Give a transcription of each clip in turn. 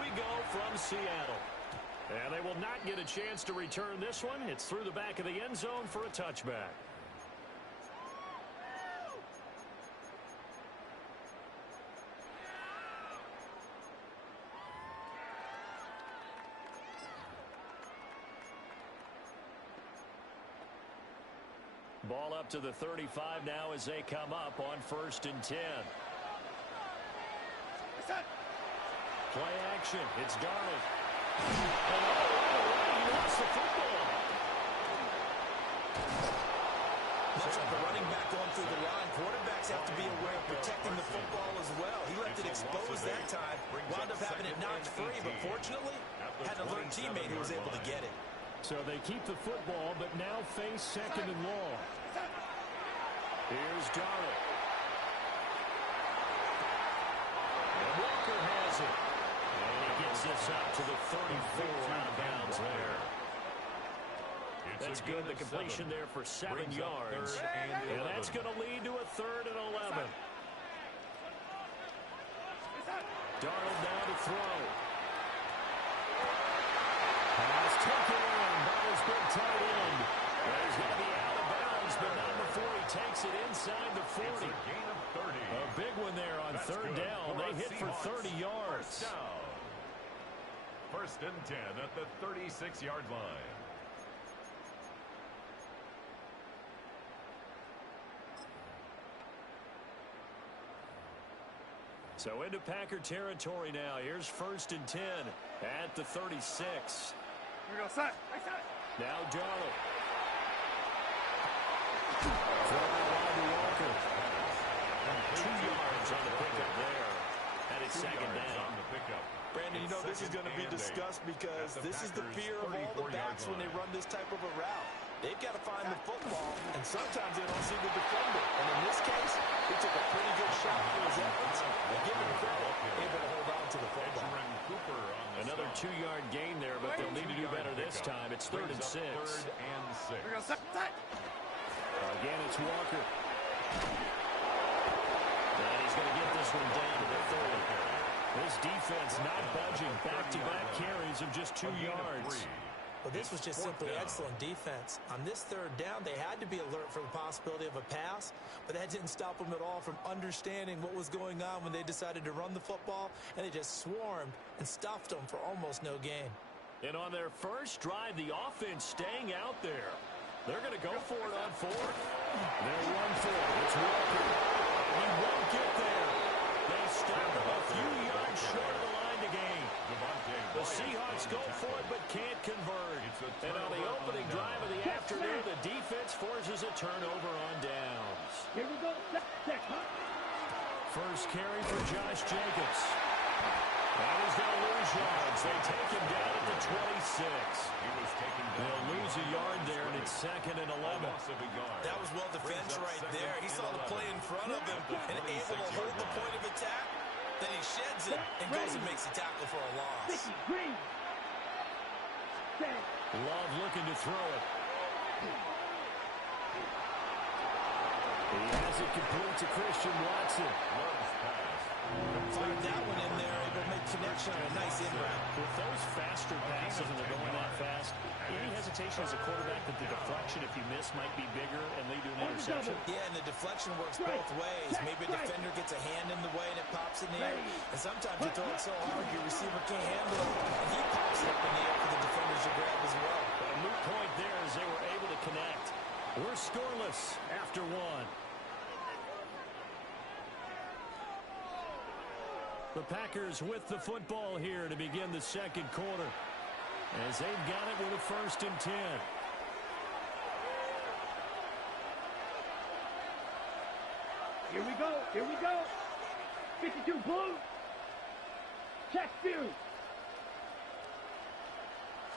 we go from Seattle. And they will not get a chance to return this one. It's through the back of the end zone for a touchback. Ball up to the 35 now as they come up on 1st and 10. Play action. It's Darnold. He lost the football. Much like a running back going through the line, quarterbacks have to be aware of protecting the football as well. He left it exposed that time, wound up having it knocked free, but fortunately had an alert teammate who was able to get it. So they keep the football, but now face 2nd and long. Here's Darnold. And Walker has it. And he gets this up to the 34 out of bounds there. That's good. The completion there for 7 yards. And that's going to lead to a 3rd and 11. Darnold now to throw. Pass taken in by his big tight end. He's going to be out of bounds, but not before he takes it inside the 40. A big one there on 3rd down. They hit for 30 yards. 1st and 10 at the 36-yard line. So into Packer territory now. Here's 1st and 10 at the 36. Here we go, set. Now Darnold. Throw it wide to Walker. 2 yards on the pickup there. And it's 2nd down. Brandon, you know this is going to be discussed because this is the fear of all the backs when they run this type of a route. They've got to find the football, and sometimes they don't see the defender. And in this case, he took a pretty good shot for his efforts. And give him credit, able to hold on to the football. Another 2-yard gain there, but they'll need to do better this time. It's 3rd and 6. Again, it's Walker. And he's going to get this one down to the 30. This defense not budging. Back-to-back carries of just 2 yards. Well, this was just simply excellent defense. On this 3rd down, they had to be alert for the possibility of a pass, but that didn't stop them at all from understanding what was going on when they decided to run the football, and they just swarmed and stuffed them for almost no gain. And on their first drive, the offense staying out there. They're going to go for it on 4th. They'll run for it. It's Walker. He won't get there. They stop him a few yards short of the line to gain. The Seahawks go for it but can't convert. And on the opening drive of the afternoon, the defense forces a turnover on downs. Here we go. First carry for Josh Jacobs. And he's going to lose yards. They take him down at the 26. They'll lose a yard there, and it's 2nd and 11. That was well defense right there. He saw the play in front of him and able to hold the point of attack. Then he sheds it and goes and makes a tackle for a loss. Love looking to throw it. He has it complete to Christian Watson. Fired that one in there, able to make connection on a nice in-route. With those faster passes and they're going that fast, any hesitation as a quarterback that the deflection, if you miss, might be bigger and lead to an interception? Yeah, and the deflection works both ways. Maybe a defender gets a hand in the way and it pops in the air. And sometimes you throw it so hard your receiver can't handle it, and he pops it up in the air for the defenders to grab as well. But a moot point there as they were able to connect. We're scoreless after 1. The Packers with the football here to begin the 2nd quarter, as they've got it with a 1st and 10. Here we go. Here we go. 52 blue. Check view.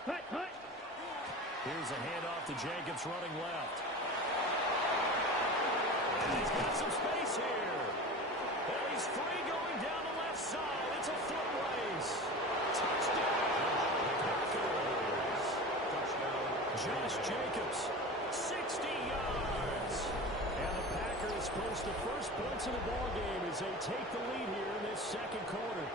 Hut, hut. Here's a handoff to Jacobs running left. And he's got some space here. And he's free going down the left side. It's a foot race. Touchdown. Packers. Josh Jacobs, 60 yards. And the Packers post the first points of the ballgame as they take the lead here in this 2nd quarter.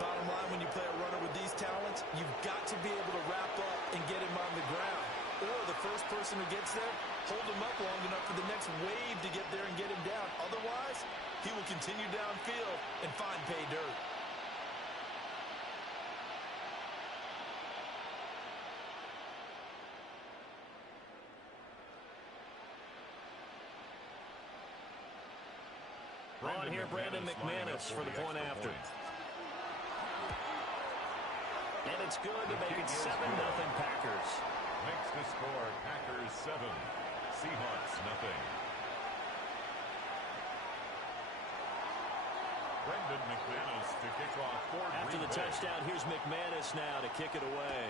Bottom line, when you play a runner with these talents, you've got to be able to wrap up and get him on the ground. Or the first person who gets there, hold him up long enough for the next wave to get there and get him down. Otherwise, he will continue downfield and find pay dirt. On here, Brandon McManus for the point after. And it's good to make it 7-0 Packers. Makes the score Packers 7, Seahawks 0. Brendan McManus to kick off for After the touchdown, here's McManus now to kick it away.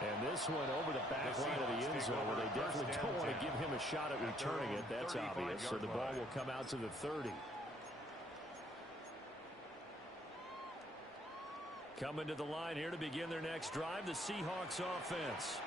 And this one over the back line of the end zone where they definitely don't want to give him a shot at returning it. That's obvious. So the ball will come out to the 30. Coming to the line here to begin their next drive, the Seahawks offense.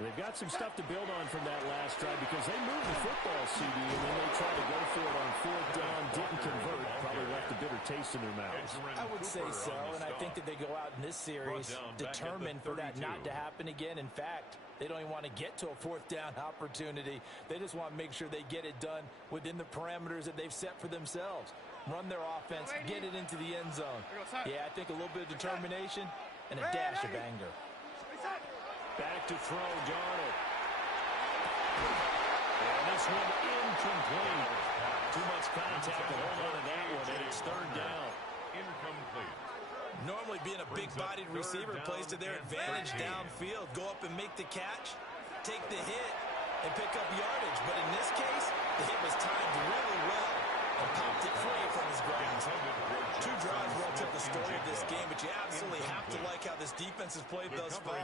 They've got some stuff to build on from that last drive because they moved the football, CD, and then they tried to go for it on 4th down, didn't convert, probably left a bitter taste in their mouths. I would say so, and I think that they go out in this series determined for that not to happen again. In fact, they don't even want to get to a 4th down opportunity. They just want to make sure they get it done within the parameters that they've set for themselves. Run their offense, get it into the end zone. Yeah, I think a little bit of determination and a dash of anger. Back to throw, Darnold. And this one incomplete. Too much contact to hold on to that one, and it's 3rd down. Incomplete. Normally being a big-bodied receiver plays to their advantage downfield. Go up and make the catch, take the hit, and pick up yardage. But in this case, the hit was timed really well and popped it free from his grasp. 2 drives won't tell the story of this game, but you absolutely have to like how this defense has played thus far.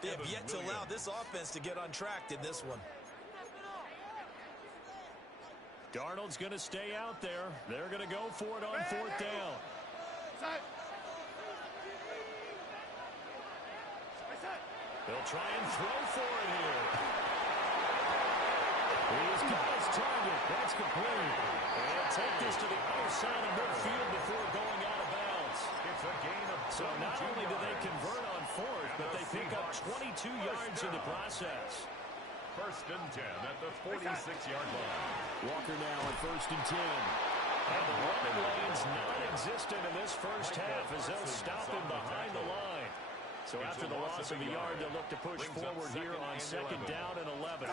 They have yet to allow this offense to get untracked in this one. Darnold's going to stay out there. They're going to go for it on 4th down. They'll try and throw for it here. He's got his target. That's complete. And take this to the other side of midfield before going out of bounds. It's a gain of so not only do they convert on 4th, but they pick up 22 yards in the process. 1st and 10 at the 46-yard line. Walker now on 1st and 10. And the running lane's non-existent in this first half as they'll stop him behind the line. So after the loss of a yard, they'll look to push forward here on 2nd down and 11.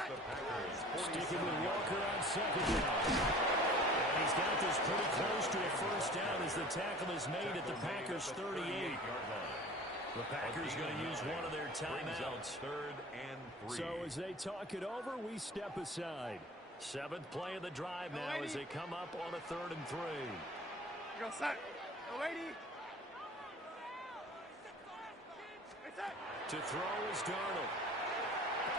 Sticking with Walker on 2nd down. And he's got this pretty close to a 1st down as the tackle is made at the Packers' 38. The Packers going to use one of their timeouts. 3rd and 3. So as they talk it over, we step aside. 7th play of the drive now as they come up on a 3rd and 3. You go set. Go 80. To throw is Darnold.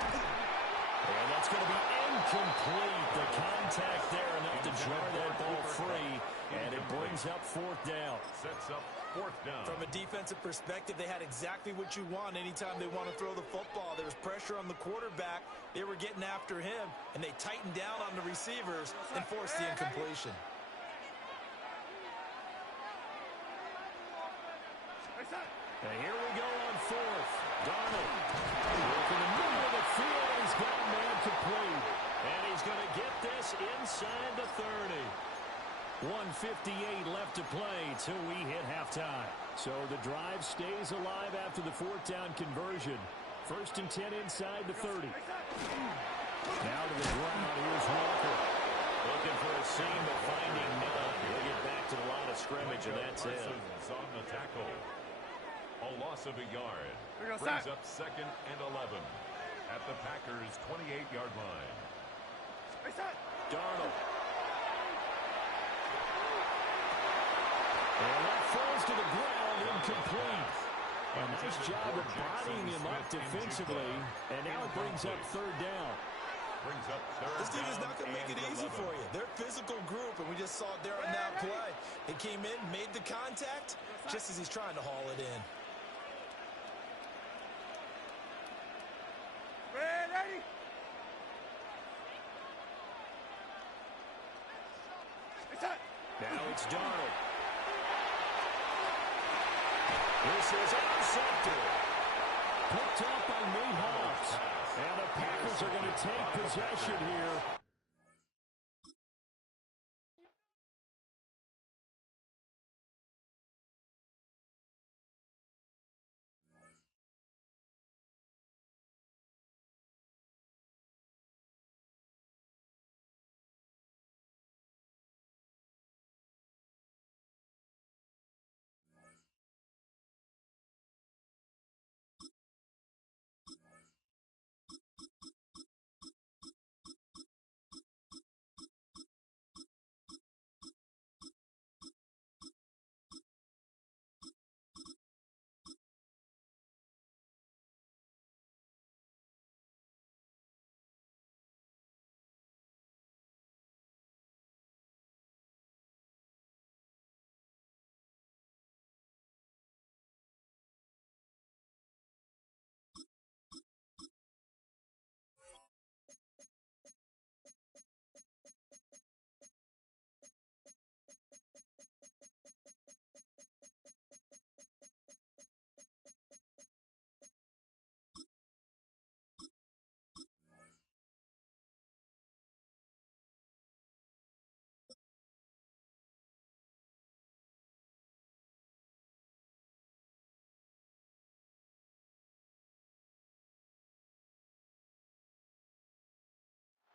And that's going to be incomplete. The contact there enough to jar that ball free. And it brings up 4th down. Sets up 4th down. From a defensive perspective, they had exactly what you want anytime they want to throw the football. There was pressure on the quarterback. They were getting after him, and they tightened down on the receivers and forced the incompletion. And here we go on 4th. Darnold working the middle of the field. He's got a man complete. And he's going to get this inside the 30. 1:58 left to play till we hit halftime. So the drive stays alive after the 4th down conversion. 1st and 10 inside the 30. Now to the ground. Here's Walker. Looking for a seam, but finding none. He'll get back to the line of scrimmage, and that's it. On the tackle. A loss of a yard. Brings up 2nd and 11 at the Packers' 28-yard line. Darnold. And that falls to the ground, incomplete. A nice job of bodying him up defensively, and now it brings up 3rd down. Brings up 3rd This team is down not going to make it and easy 11. for you. They're a physical group, and we just saw it there on that play. They came in, made the contact, just as he's trying to haul it in. Ready? Now It's Darnold. This is intercepted. Picked up by Nate Hobbs. And the Packers are going to take possession here.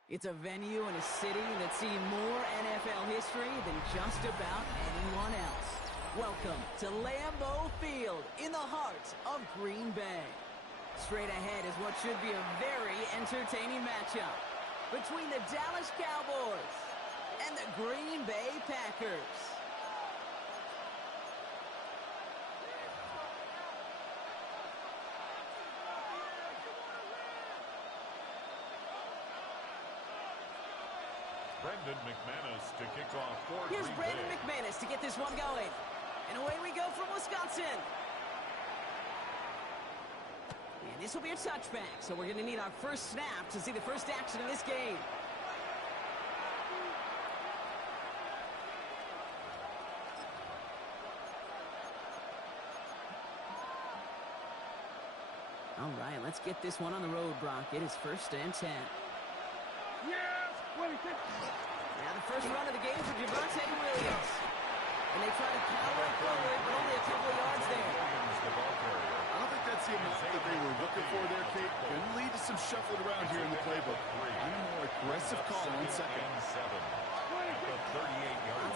It's a venue and a city that's seen more NFL history than just about anyone else. Welcome to Lambeau Field in the heart of Green Bay. Straight ahead is what should be a very entertaining matchup between the Dallas Cowboys and the Green Bay Packers. Brendan McManus to kick off for Here's Green Brandon Bay. McManus to get this one going. And away we go from Wisconsin. And this will be a touchback, so we're going to need our first snap to see the first action in this game. All right, let's get this one on the road, Brock. It is 1st and 10. Now the first run of the game for Javonte Williams. And they try to power it forward, but only a couple of yards there. I don't think that's the amount that they were looking for there, Kate. Going to lead to some shuffling around here in the playbook. And a more aggressive call on second. On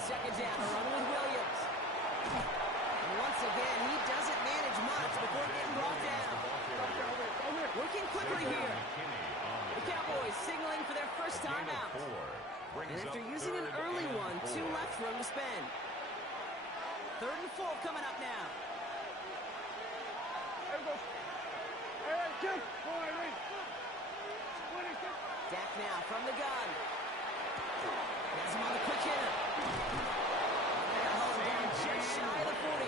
second down, a run with Williams. And once again, he doesn't manage much before getting brought down. Working quickly here. The Cowboys signaling for their first time out. And after using an early one, 2 left for him to spend. 3rd and 4 coming up now. Dak now from the gun. Has him on the quick hitter. And they're holding down just shy of the 40.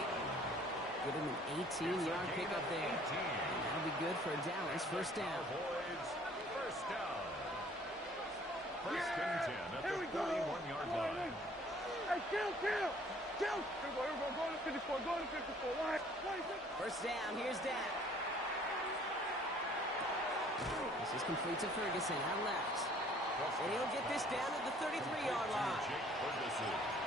Give him an 18-yard pickup there. And that'll be good for Dallas. First down. First down. 1st and 10 at the 41-yard line. Hey, kill! Here we go, go to 54, go to 54. 26. First down, here's Dak. This is complete to Ferguson, out left. And he'll get this down at the 33-yard line.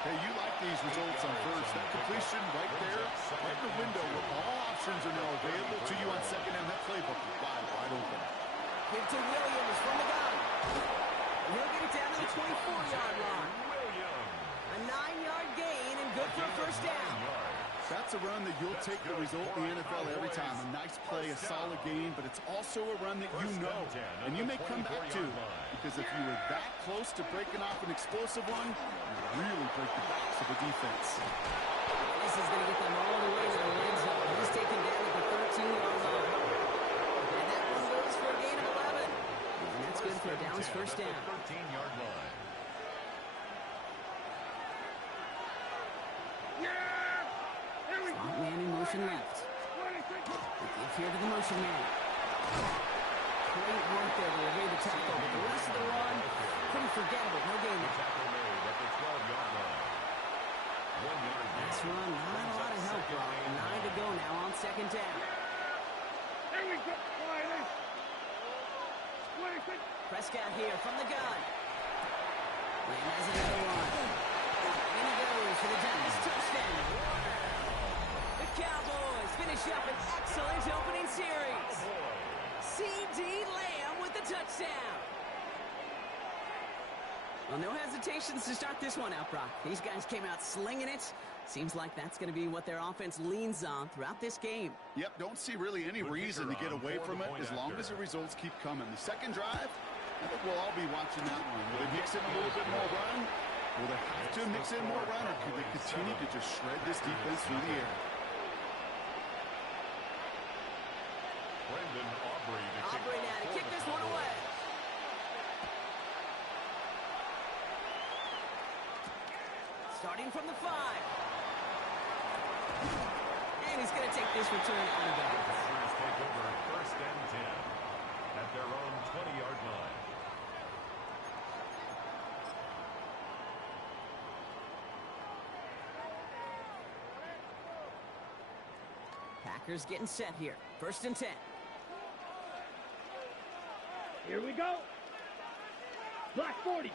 Hey, you like these results on first. That completion right there, right in the window where all options are now available to you on second down. That playbook is wide open. Give to Williams from the gun. And he'll get it down to the 24-yard line. A 9-yard gain and good for a first down. That's a run that you'll take the result in the NFL every time. A nice play, a solid game, but it's also a run that you know, and you may come back to. Because if you were that close to breaking off an explosive one, you really break the backs of the defense. This is going to get them all the way to the red zone. He's taken down at the 13-yard line. And that one goes for a gain of 11. And that's good for a Dallas first down. 13-yard line. Slot man in motion left. Give here to the motion man. Great work there to evade the tackle, but the rest of the run, pretty forgettable. No gain there. Tackle made at the 12-yard line. run, not a lot of help, Brock. 9 to go now on second down. Here we go. Prescott here from the gun. Lamb has another one. In he goes for the Dallas touchdown. The Cowboys finish up an excellent opening series. C.D. Lamb with the touchdown. Well, no hesitations to start this one out, Brock. These guys came out slinging it. Seems like that's going to be what their offense leans on throughout this game. Yep, don't see really any reason to get away from it as long as the results keep coming. The second drive, I think we'll all be watching that one. Will they mix in a little bit more run? Will they have to mix in more run, or could they continue to just shred this defense through the air? Aubrey now to kick this one away. Starting from the 5. And he's going to take this return on the bounce. Packers take over first and 10 at their own 20-yard line. Packers getting set here. First and 10. Here we go. Black 40.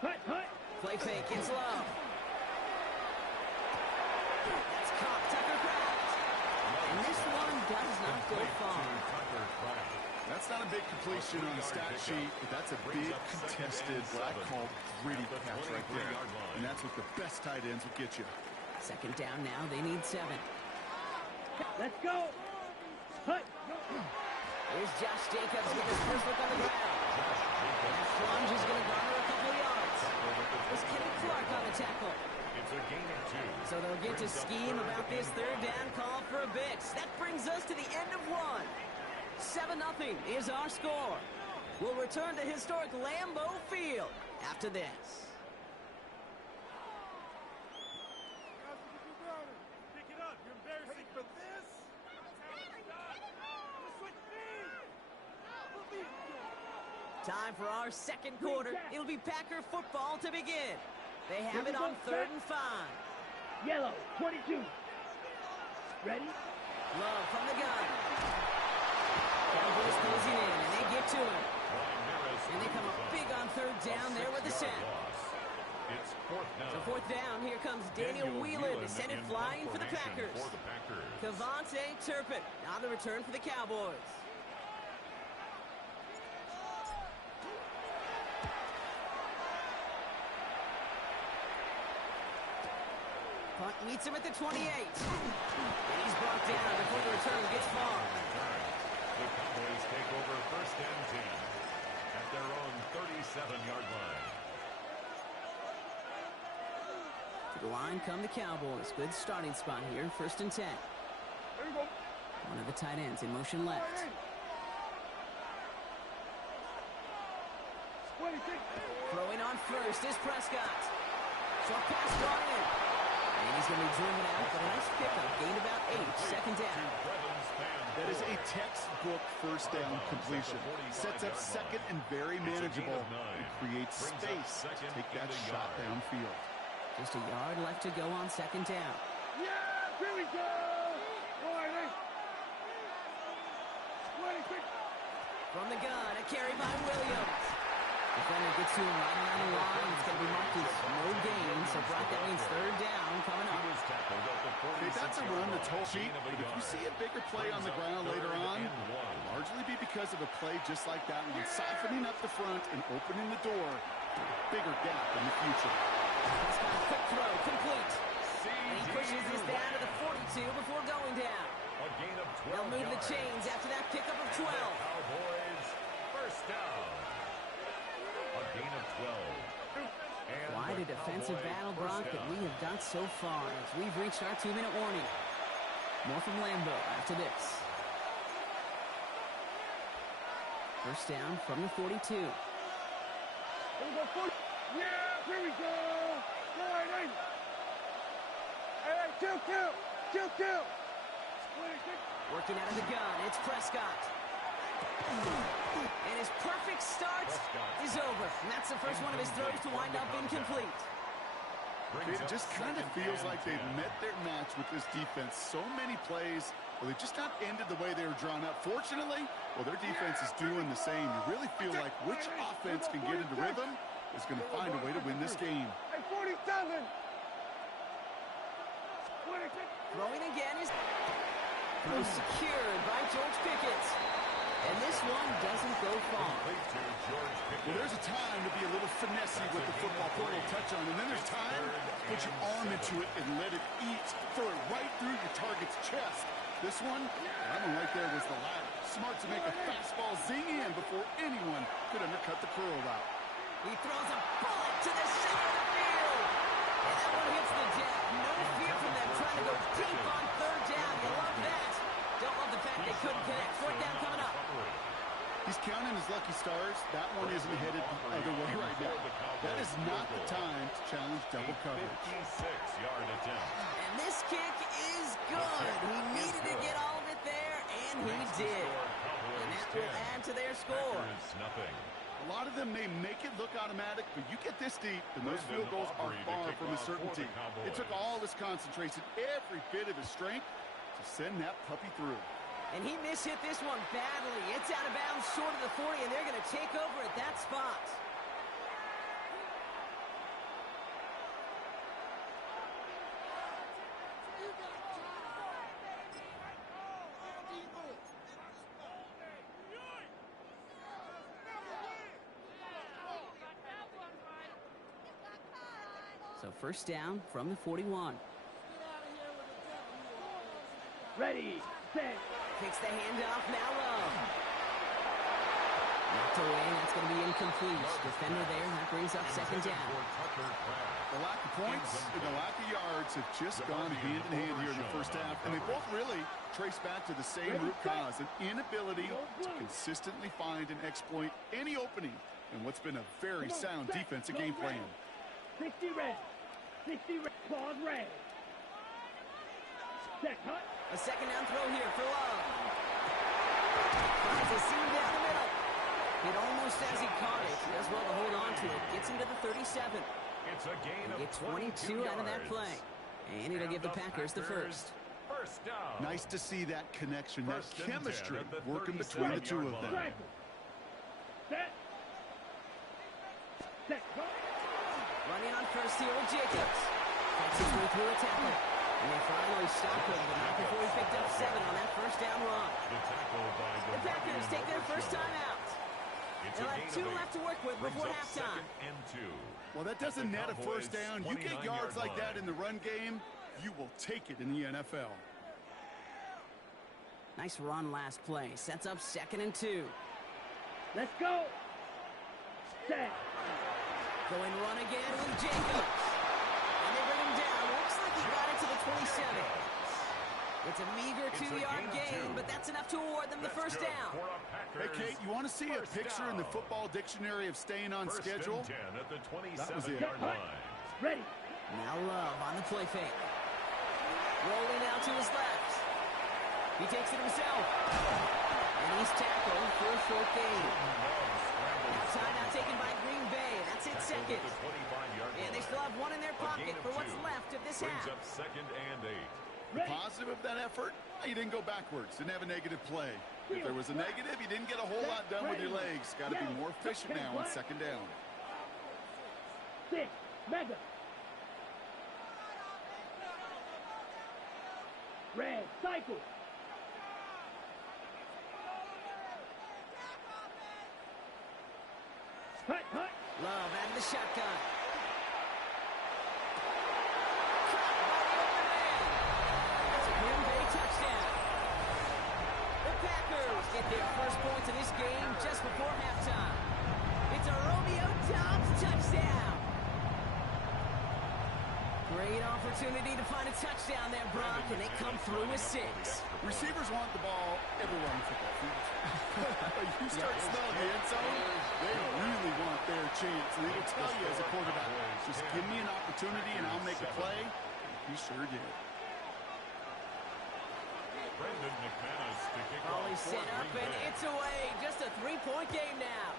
Hut. Play fake, it's low. That's caught, Tucker Kraft. And this one does not go far. That's not a big completion on the stat sheet, but that's a big contested, what I call gritty catch right there. And that's what the best tight ends will get you. Second down now, they need 7. Let's go. Hut. Here's Josh Jacobs with his first look on the ground. And that plunge is going to garner a couple of yards. It's Kenny Clark on the tackle. It's a gain of 2. So they'll get to scheme about this third down call for a bit. That brings us to the end of one. 7-0 is our score. We'll return to historic Lambeau Field after this. Pick it up. You're embarrassing for this. Time for our second quarter. It'll be Packer football to begin. They have it on 3rd and 5. Yellow, 22. Ready? Love from the gun. Cowboys closing in, and they get to him. And they come up big on 3rd down there with the sack. It's 4th down. So 4th down, here comes Daniel Whelan to send it flying for the Packers. Cavante Turpin on the return for the Cowboys. Punt meets him at the 28. And he's brought down before the return gets far. The Cowboys take over first and 10 at their own 37-yard line. To the line come the Cowboys. Good starting spot here. 1st and 10. There you go. One of the tight ends in motion left. 26. Throwing on first is Prescott. Short pass brought in. And he's going to be driven out, but a nice pickup. Gained about 8. Second down. That is a textbook first down completion. Sets up second and very manageable. It creates space to take that shot downfield. Just a yard left to go on second down. Yeah, here we go. 26. From the gun, a carry by Williams. Defender gets to him right around the line. It's going to be marked as no gain. So, Brock, that means 3rd down coming up. Okay, that's a run that's whole sheet, but if you see a bigger play on the ground later on, it'll largely be because of a play just like that one, softening up the front and opening the door to a bigger gap in the future. He's got a quick throw, complete. And he pushes this down to the 42 before going down. A gain of 12 They'll move the chains after that pickup of 12. Cowboys first down. A gain of 12. And Quite a defensive battle, Brock, that we have got so far as we've reached our 2-minute warning. More from Lambeau after this. First down from the 42. Here we go, 40. Yeah, here we go. 9. Hey, kill. 26. Working out of the gun, it's Prescott. And his perfect is over. And that's the first one of his throws to wind up incomplete. It just kind of feels like they've met their match with this defense. So many plays, well, they just not ended the way they were drawn up. Fortunately, well, their defense is doing the same. You really feel like which offense can get into rhythm is going to find a way to win this game. Hey, 47! Throwing again is secured by George Pickens. And this one doesn't go far. Well, there's a time to be a little finessey with the football, put a little touch on, and then there's time to put your arm into it and let it eat, throw it right through your target's chest. This one, that one right there was the latter. Smart to make a fastball zing in before anyone could undercut the curl route. He throws a bullet to the center of the field. And that one hits the deck. No fear from them trying to go deep on third down. You love that. Don't love the fact they couldn't connect. Fourth down coming up. He's counting his lucky stars. That one isn't headed the other way right now. That is not the time to challenge double coverage. 56-yard attempt. And this kick is good. He needed to get all of it there, and he did. And that will add to their score. Nothing. A lot of them may make it look automatic, but you get this deep, and those field goals are far from a certainty. It took all his concentration, every bit of his strength, to send that puppy through. And he mishit this one badly. It's out of bounds short of the 40, and they're going to take over at that spot. So first down from the 41. Ready, set. Kicks the handoff, now Love. Knocked away, that's going to be incomplete. Defender there, that brings up second down. The lack of points and the lack of yards have just gone hand in hand here in the first half, and they both really trace back to the same root cause, an inability to consistently find and exploit any opening in what's been a very sound defensive game plan. 60 red. 60 red. Claws red. Set, cut. A second down throw here for Love. Finds a seam down the middle. It almost as he caught it. He does well to hold on to it. Gets him to the 37. It's a gain of Get 22 out of that play. And it'll give the Packers the first. First down. Nice to see that connection, that First and 10 chemistry at the working between the two of 37-yard them. line. Set. Set, cut. Running on first here with Jacobs. Cuts his way through a tackle. And they finally stop him, but not before he picked up 7 on that first down run. The tackle by The Packers take their first time out. It's They'll a have gain 2 of 8. left to work with Brings before up halftime. second and 2. Well, that doesn't net a first Cowboys' down. You get 29-yard yards like that line. in the run game, you will take it in the NFL. Nice run last play. Sets up second and 2. Let's go. Set. Going run again with Jacobs. And they bring him down. Looks like he got it to the 27. It's a meager 2-yard gain, but that's enough to award them the first down. Hey, Kate, you want to see a picture in the football dictionary of staying on First schedule? and 10 at the That was it. 27-yard line. Ready. Now Love on the play fake. Rolling out to his left. He takes it himself. And he's tackled for a short gain. Now timeout taken by Green Bay. That's it second. And they still have 1 in their pocket for what's left of this half. Brings up second and 8. The positive of that effort, you didn't go backwards, didn't have a negative play. If there was a negative, you didn't get a whole lot done with your legs. Got to be more efficient now on second down. 6. Mega. Red. Cycle. Cut, cut. Love out of the shotgun. That's a Green Bay touchdown. The Packers get their first points of this game just before halftime. It's a Romeo Doubs touchdown. Great opportunity to find a touchdown there, Brock, and they come through with 6. Receivers want the ball everywhere on the football field. You start smelling the end zone, they really want their chance. And they will tell you as a quarterback, just give me an opportunity and I'll make a play. He sure did. Brendan McManus to kick Ball off is for set up, Green and Bay. it's away. Just a 3-point game now.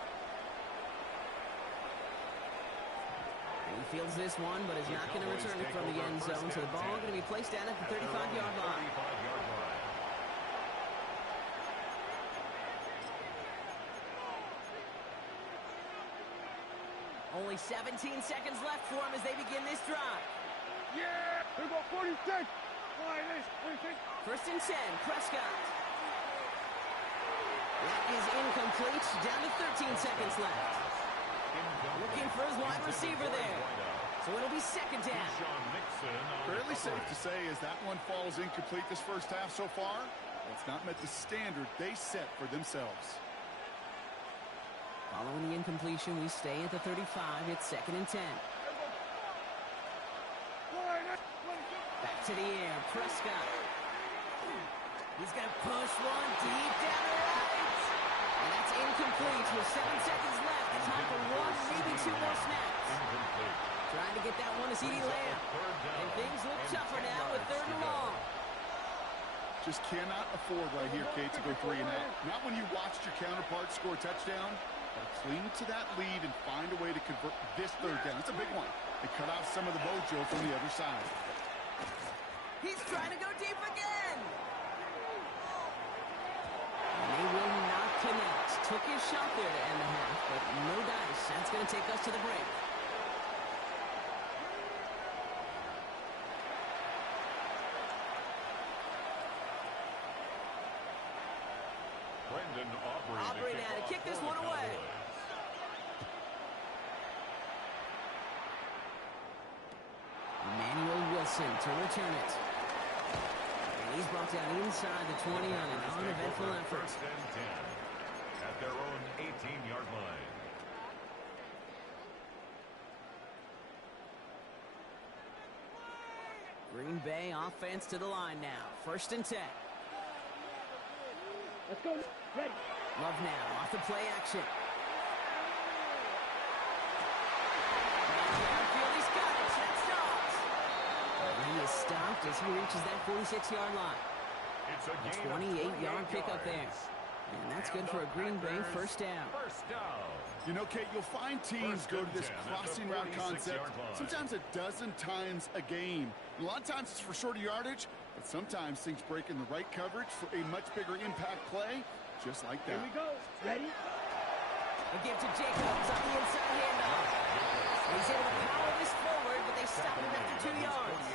He fields this one, but is not going to return it from the end zone, so the ball going to be placed down at the 35-yard line. Only 17 seconds left for him as they begin this drive. Yeah! Here we go, 46! First and 10, Prescott. That is incomplete. Down to 13 seconds left. Looking for his wide receiver there. So it'll be second down. Fairly safe to say as that one falls incomplete this first half so far. It's not met the standard they set for themselves. Following the incompletion, we stay at the 35. It's second and 10. Back to the air, Prescott. He's going to push one deep down the right. And that's incomplete with 7 seconds left. Time for one, maybe 2 more snaps. Trying to get that one to CeeDee Lamb. And things look tougher now with 3rd and long. Just cannot afford right here, Kate, to go 3 and out. Not when you watched your counterpart score a touchdown. But cling to that lead and find a way to convert this 3rd down. It's a big one. They cut off some of the mojo from the other side. He's trying to go deep again. And they will not connect. Took his shot there to end the half, but no dice. That's going to take us to the break. Aubrey now to kick this one away. Emmanuel Wilson to return it. And he's brought down inside the 20 on an uneventful effort. First and 10 at their own 18-yard line. Green Bay offense to the line now. First and 10. Let's go. Ready. Love now off the play action. Downfield, he's got it. That stops. And he is stopped as he reaches that 46-yard line. It's a 28-yard pickup there. And that's good for a Green Bay first down. First down. You know, Kate, you'll find teams go to this crossing route concept sometimes a dozen times a game. A lot of times it's for shorter yardage, but sometimes things break in the right coverage for a much bigger impact play, just like that. Here we go. Ready? A give to Jacobs on the inside handoff. He's able to power this forward, but they stop him after 2 yards.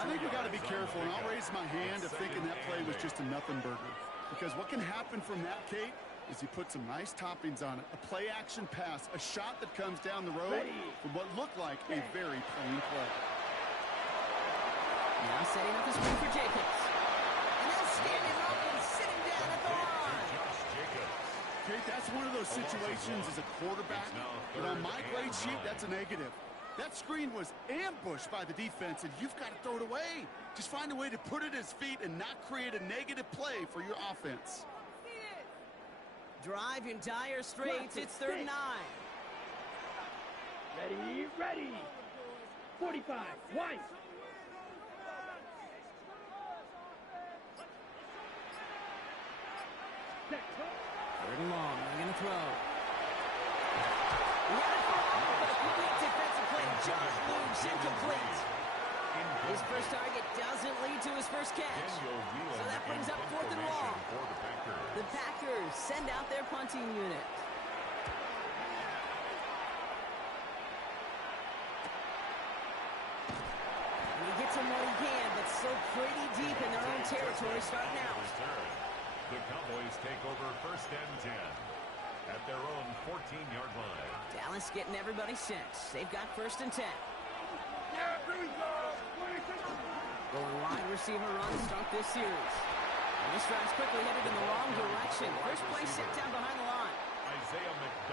I think we got to be careful, and I'll raise my hand of thinking that play was just a nothing burger. Because what can happen from that, Kate, is you put some nice toppings on it. A play-action pass, a shot that comes down the road from what looked like a very plain play. Now setting up the screen for Jacobs. And they'll stand him up and sit him down at the line. Kate, that's one of those situations as a quarterback that on my grade sheet, that's a negative. That screen was ambushed by the defense, and you've got to throw it away. Just find a way to put it at his feet and not create a negative play for your offense. Drive in dire straits. It's 3rd and 9. Ready, ready. 45, White. Third and long. They're going to throw. Complete defensive play. Just moves incomplete. His first target doesn't lead to his first catch. So that brings up 4th and long. The Packers send out their punting unit. And he gets him what he can, but still pretty deep in their own territory starting out. The Cowboys take over first and 10 at their own 14-yard line. Dallas getting everybody set. They've got first and 10. Going wide receiver run to start this series. And this drive's quickly headed in the wrong direction. First play set down behind the line.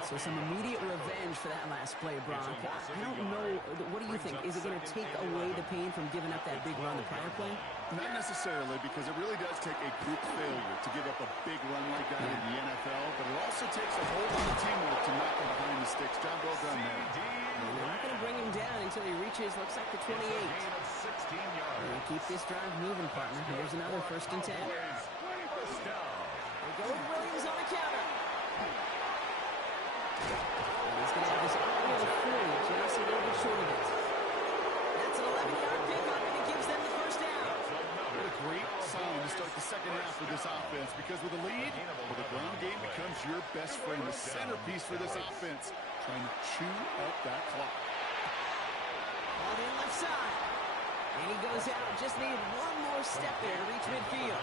So some immediate revenge for that last play, Brock. I don't know. What do you think? Is it going to take away the pain from giving up that big run the prior play? Not necessarily, because it really does take a group failure to give up a big run like that in the NFL, but it also takes a whole lot of teamwork to knock him behind the sticks. Job well done there. And they're not going to bring him down until he reaches, looks like the 28. And keep this drive moving, partner. Here's another first and 10. They go with Williams on the counter. And he's going to have this upfield 40 just your best friend, the centerpiece for this offense, trying to chew up that clock. Ball in left side. And he goes out. Just needed one more step there to reach midfield.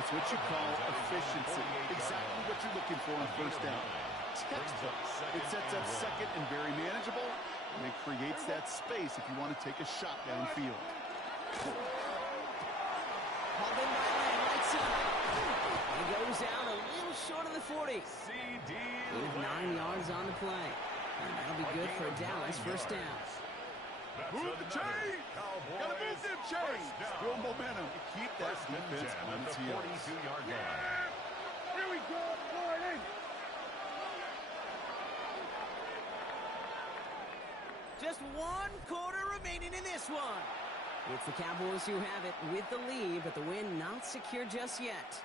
It's what you call efficiency. Exactly what you're looking for on first down. Textbook. It sets up second and very manageable, and it creates that space if you want to take a shot downfield. Hauled in by Lamb, right side. He goes out a little short of the 40. Gain of 9 yards on the play. And that'll be good for a Dallas first down. Move the chains! Gotta move them chains! Build momentum to keep that defense on its heels. Here we go, Gordon. Just 1 quarter remaining in this one. It's the Cowboys who have it with the lead, but the win not secure just yet.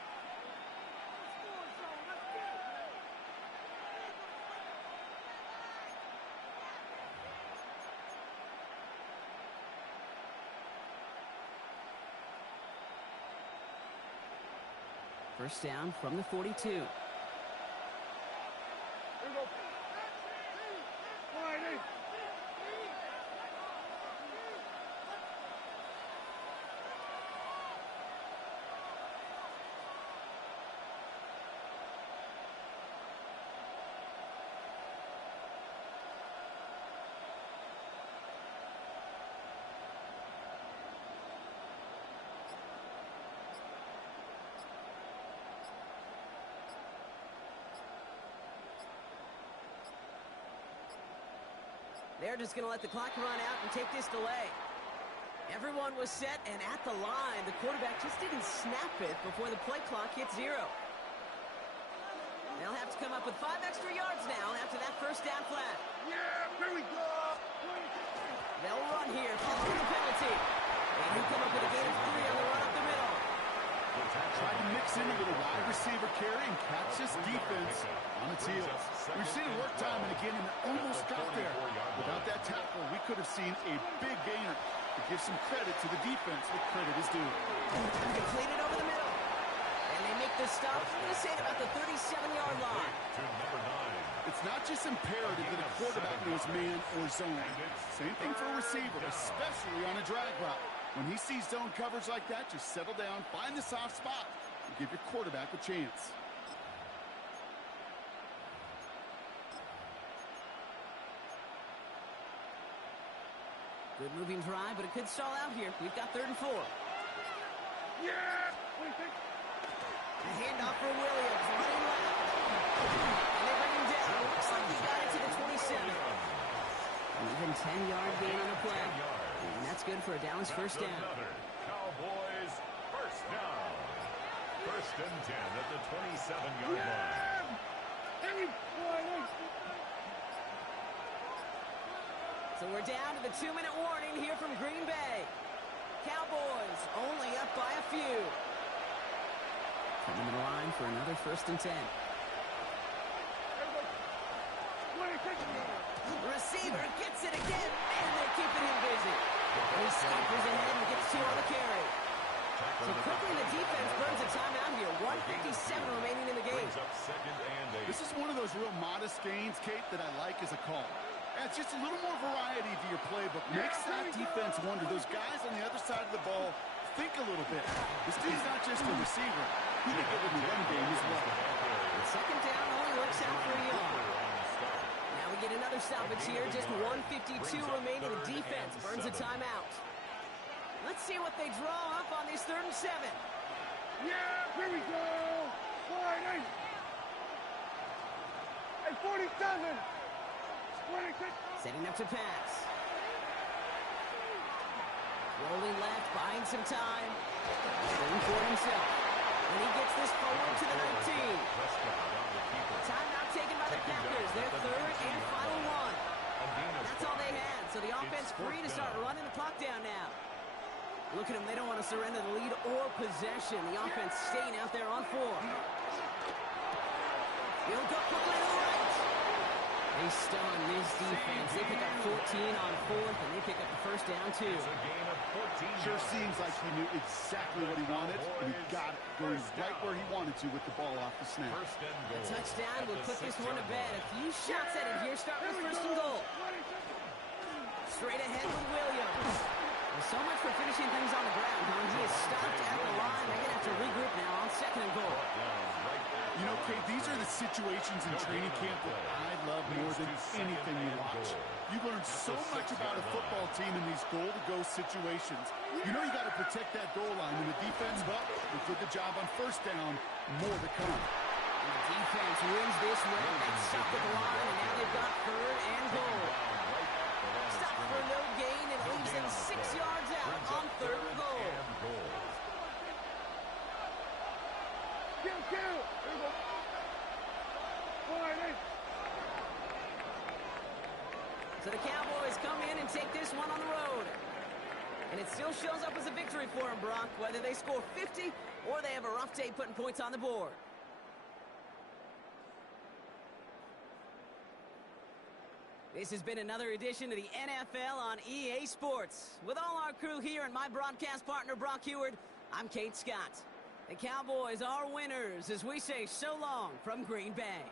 First down from the 42. Here we go. Gordon. They're just going to let the clock run out and take this delay. Everyone was set and at the line. The quarterback just didn't snap it before the play clock hit 0. They'll have to come up with 5 extra yards now after that first down flat. Yeah, here we go. They'll run here following the penalty. And he'll come up with a gain of 3 on the run up the middle. Try to mix in a little wide receiver carry and catch this defense on its heels. We've seen it work time and again, and it almost got there. Without that tackle, we could have seen a big gainer. To give some credit to the defense, what credit is due. Completed over the middle. And they make the stop, I'm going to say, at about the 37-yard line. It's not just imperative that a quarterback knows man or zone. Same thing for a receiver, especially on a drag route. When he sees zone coverage like that, just settle down, find the soft spot, and give your quarterback a chance. Good moving drive, but it could stall out here. We've got 3rd and 4. Yeah! What do you think? A handoff for Williams, running left. And they bring him down. Looks like he got it to the 27. An even 10-yard gain on the play. And that's good for a Dallas first down. Cowboys first down. 1st and 10 at the 27-yard line. Hey, Gordon. So we're down to the 2-minute warning here from Green Bay. Cowboys only up by a few. Coming to the line for another 1st and 10. Receiver gets it again, and they're keeping him busy. He scampers ahead and gets 2 on the carry. So quickly the defense burns a timeout here. 1:57 remaining in the game. This is one of those real modest gains, Kate, that I like as a call. It's just a little more variety to your playbook. Makes that defense wonder. Those guys on the other side of the ball think a little bit. This dude's not just a receiver. He can get in the run game as well. The 2nd down only works out for a yard. Now we get another stoppage here. Just 1:52 remaining. The defense burns a timeout. Let's see what they draw up on this 3rd and 7. Yeah, here we go. Gordon. At 47. 26. Setting up to pass. Rolling left, buying some time. Going for himself. And he gets this forward to the 19. Timeout taken by the Packers. Their 3rd and final one. That's all they had. So the offense free to start running the clock down now. Look at them. They don't want to surrender the lead or possession. The offense staying out there on 4. He'll go quickly to the right. They stun this defense. They pick up 14 on fourth, and they pick up the first down, too. It's a gain of 14 Sure yards. seems like he knew exactly what he wanted, and he got it, going right where he wanted to with the ball off the snap. First and goal. A touchdown at will the put this one to 6-yard bed. line. A few shots at it here. Start with first and goal. Straight ahead with Williams. Well, so much for finishing things on the ground, huh? He is stopped at the line. They're going to have to regroup now on second and goal. You know, Kate, these are the situations in training camp that I love more than anything you watch. You learn so much about a football team in these goal-to-go situations. You know you got to protect that goal line. And the defense, well, they did the job on first down. More to come. And the defense wins this round. They stop at the line, and now they've got third and goal. Stop for no gain. It leaves them 6 yards out on third and goal. Kill. There we go. All right, hey. So the Cowboys come in and take this one on the road. And it still shows up as a victory for them, Brock, whether they score 50 or they have a rough day putting points on the board. This has been another edition of the NFL on EA Sports. With all our crew here and my broadcast partner, Brock Heward, I'm Kate Scott. The Cowboys are winners as we say so long from Green Bay.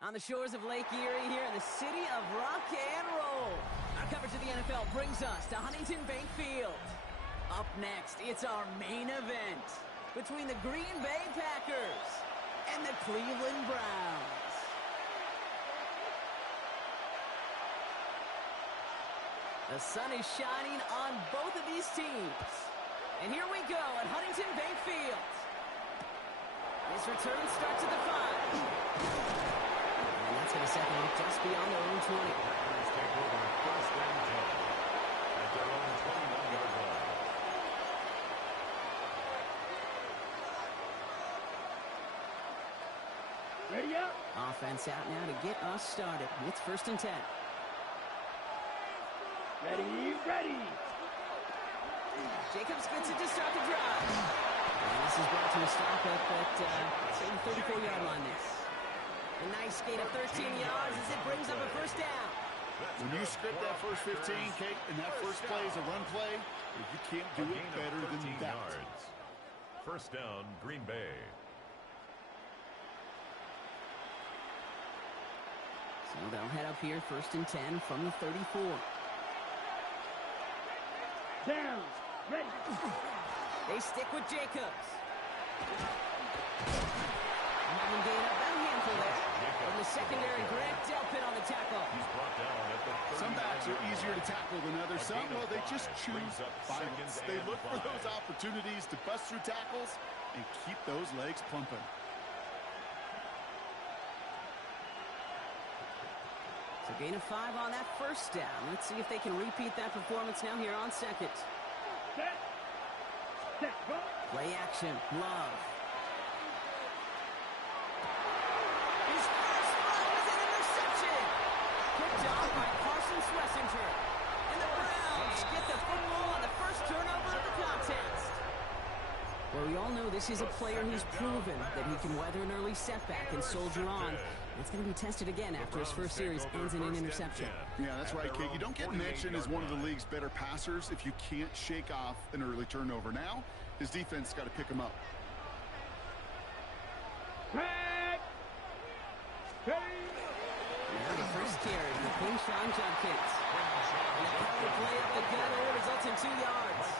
On the shores of Lake Erie here in the city of rock and roll. Our coverage of the NFL brings us to Huntington Bank Field. Up next, it's our main event between the Green Bay Packers and the Cleveland Browns. The sun is shining on both of these teams. And here we go at Huntington Bank Field. This return starts at the 5. And that's going to set them just beyond their own 20. Packers take over first and 10 at their own 21-yard line. Ready up. Offense out now to get us started. It's first and 10. Ready. Jacobs gets it to start the drive. And this is brought to a stop up at the 34-yard line there. A nice gain of 13 yards as it brings up a first down. That's When you script that first 15, Kate, and that first play is a run play, you can't do it better than that. Yards. First down, Green Bay. So they'll head up here, 1st and 10 from the 34. Down. Ready. They stick with Jacobs. Having gained up that handful there. From the secondary, Greg Delpit on the tackle. He's brought down at the 30. Some backs are easier to tackle than others. Some, well, they just choose violence. They look for those opportunities to bust through tackles and keep those legs pumping. So gain of 5 on that first down. Let's see if they can repeat that performance now here on second. Set. Set. Go. Play action. Love. His first throw is an interception. Picked off by Carson Schlesinger. And the Browns get the football on the first turnover of the contest. Well, we all know this is a player who's proven that he can weather an early setback and soldier on. It's going to be tested again after his first series ends in an interception. Yeah, that's right, Kate. You don't get mentioned as one of the league's better passers if you can't shake off an early turnover. Now, his defense got to pick him up. Back. Ready. Now the first carry for Quinshawn Judkins. And the power play up the gut results in 2 yards.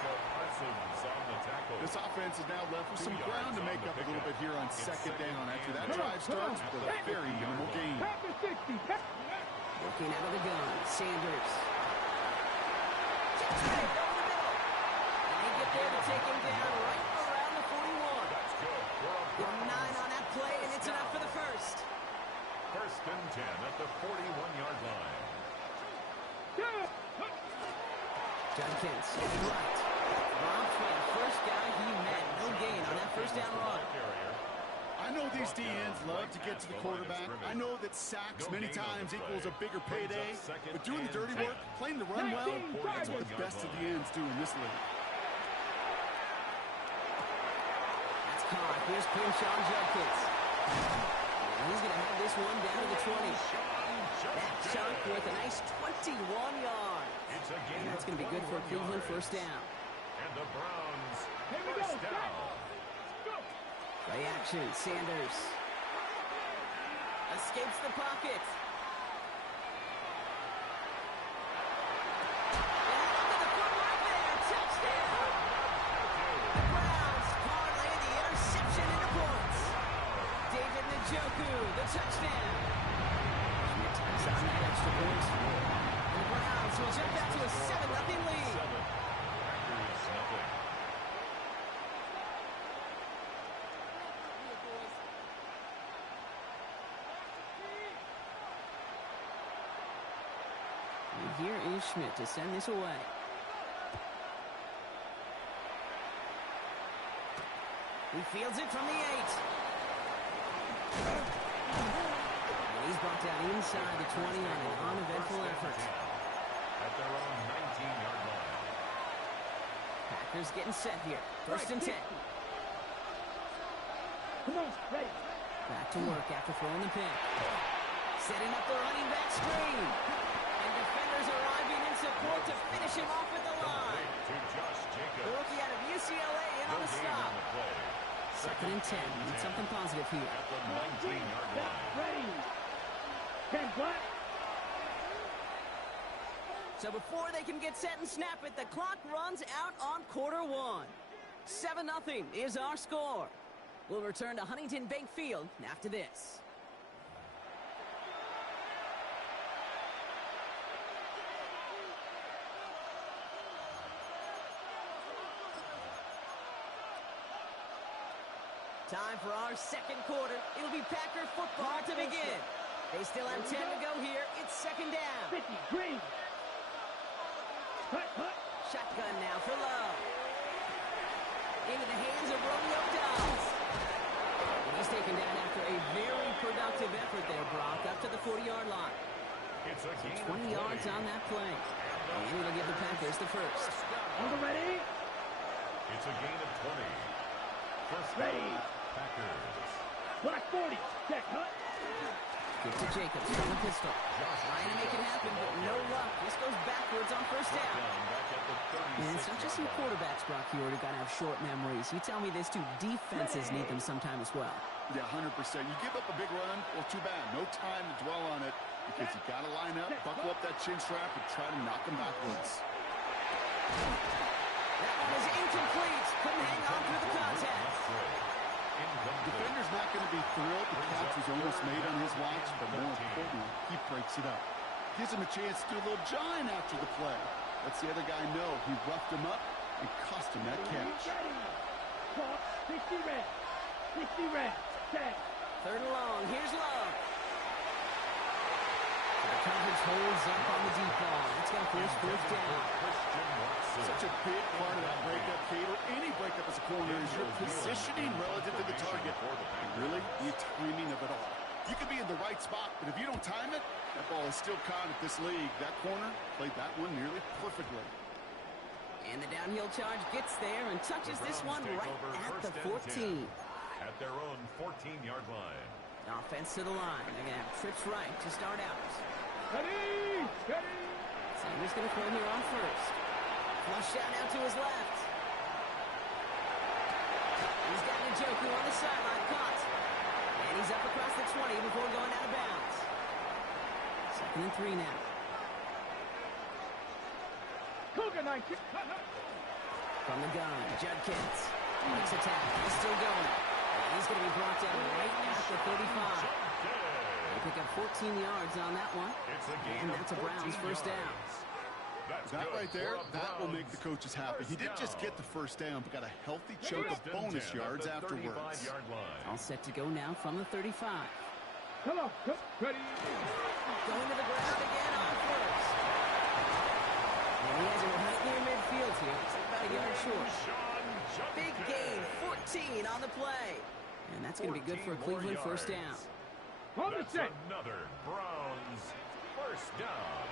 This offense is now left with some ground to make up a little bit here on second down after that drive starts with a very minimal gain. Pack the 60. Looking out of the gun, Sanders. Checks right over the middle. And they get there to take him down right around the 41. Give him 9 on that play, and it's enough for the first. First and 10 at the 41-yard line. Judkins, right. Robbed for the first guy he met. No gain on that first down run. I know these DNs love to get to the quarterback. I know that sacks many times equals a bigger payday. But doing the dirty work, playing the run well, that's what the best of the ends do in this league. That's caught. Here's Quinshawn Judkins. He's going to have this one down to the 20. That chunk worth a nice 21 yards. And that's going to be good for a Cleveland first down. And the Browns first down. Play action, Sanders. Escapes the pocket. And under the foot right there, touchdown! The Browns parlay the interception into points. David Njoku, the touchdown. Schmidt ties on that extra point. And the Browns will jump out to a 7-0 lead. Packers nothing. And here is Schmidt to send this away. He fields it from the 8. And he's brought down inside the 20 on an uneventful effort. At their own 19-yard line. Packers getting set here. First and 10. Come on, ready. Back to work after throwing the pick. Setting up the running back screen. And defenders arriving in support to finish him off at the line. To Josh Jacobs. The rookie out of UCLA in on the stop. Second and 10. Need something positive here. At the 19-yard line. Ready. 10 black. So before they can get set and snap it, the clock runs out on quarter 1. 7-0 is our score. We'll return to Huntington Bank Field after this. Time for our second quarter. It'll be Packer football to begin. They still have 10 to go here. It's second down. 50, green. Hut, hut. Shotgun now for Love. Into the hands of Romeo Dobbs. And he's taken down after a very productive effort there, Brock, up to the 40-yard line. It's a gain 20 yards on that play. And it'll give the Packers the first. On the ready. It's a gain of 20. First Ready. Packers. Black 40. Check, hut. Give to Jacobs from the pistol. Trying to make it happen, but no It's on first down. And it's not just some quarterbacks, Brock, here who got to have short memories. You tell me this two defenses need them sometime as well. Yeah, 100%. You give up a big run, well, too bad. No time to dwell on it because you got to line up, buckle up that chin strap, and try to knock them backwards. That one is incomplete. Couldn't hang on through the contact. Defender's not going to be thrilled. The catch was almost made on his watch, but more importantly, he breaks it up. Gives him a chance to do a little jawing after the play. Lets the other guy know he roughed him up and cost him that catch. 60 reps. 60 reps. 10. Third and long. Here's Love. The coverage holds up on the deep ball. That's going to force fourth down. Such a big part of that breakup, Kate, or any breakup as a corner, is your positioning relative to the target. And really, the timing of it all. You could be in the right spot, but if you don't time it, that ball is still caught at this league. That corner played that one nearly perfectly. And the downhill charge gets there and touches this one right at the 14. At their own 14-yard line. Offense to the line. Again, trips right to start out. Ready! Ready! Sanders going to throw here on first. Flush down out to his left. He's got Njoku on the sideline, caught. And he's up across the 20 before going out of bounds. 2nd and 3 now. Cougar 19. From the gun, Judkins. Makes a tackle. He's still going. And he's going to be brought down right at the 35. They pick up 14 yards on that one. And that's a Browns first down. That right there, that will make the coaches happy. He didn't just get the first down, but got a healthy chunk of bonus yards afterwards. All set to go now from the 35. Come on. Ready. Going to the ground again on first. And he has it right near midfield here. It's about a yard short. Big gain, 14 on the play. And that's going to be good for a Cleveland first down. That's another Browns first down.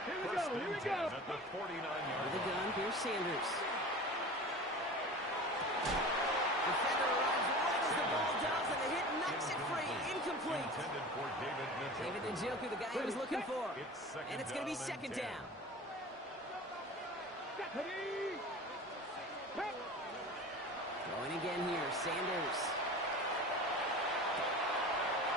Here we go. At the 49-yard With the gun, here's Sanders. Defender arrives right as the ball does, and the hit knocks it free. Incomplete. David Njoku, the guy he was looking for. And it's going to be second down. Ready. Going again here, Sanders.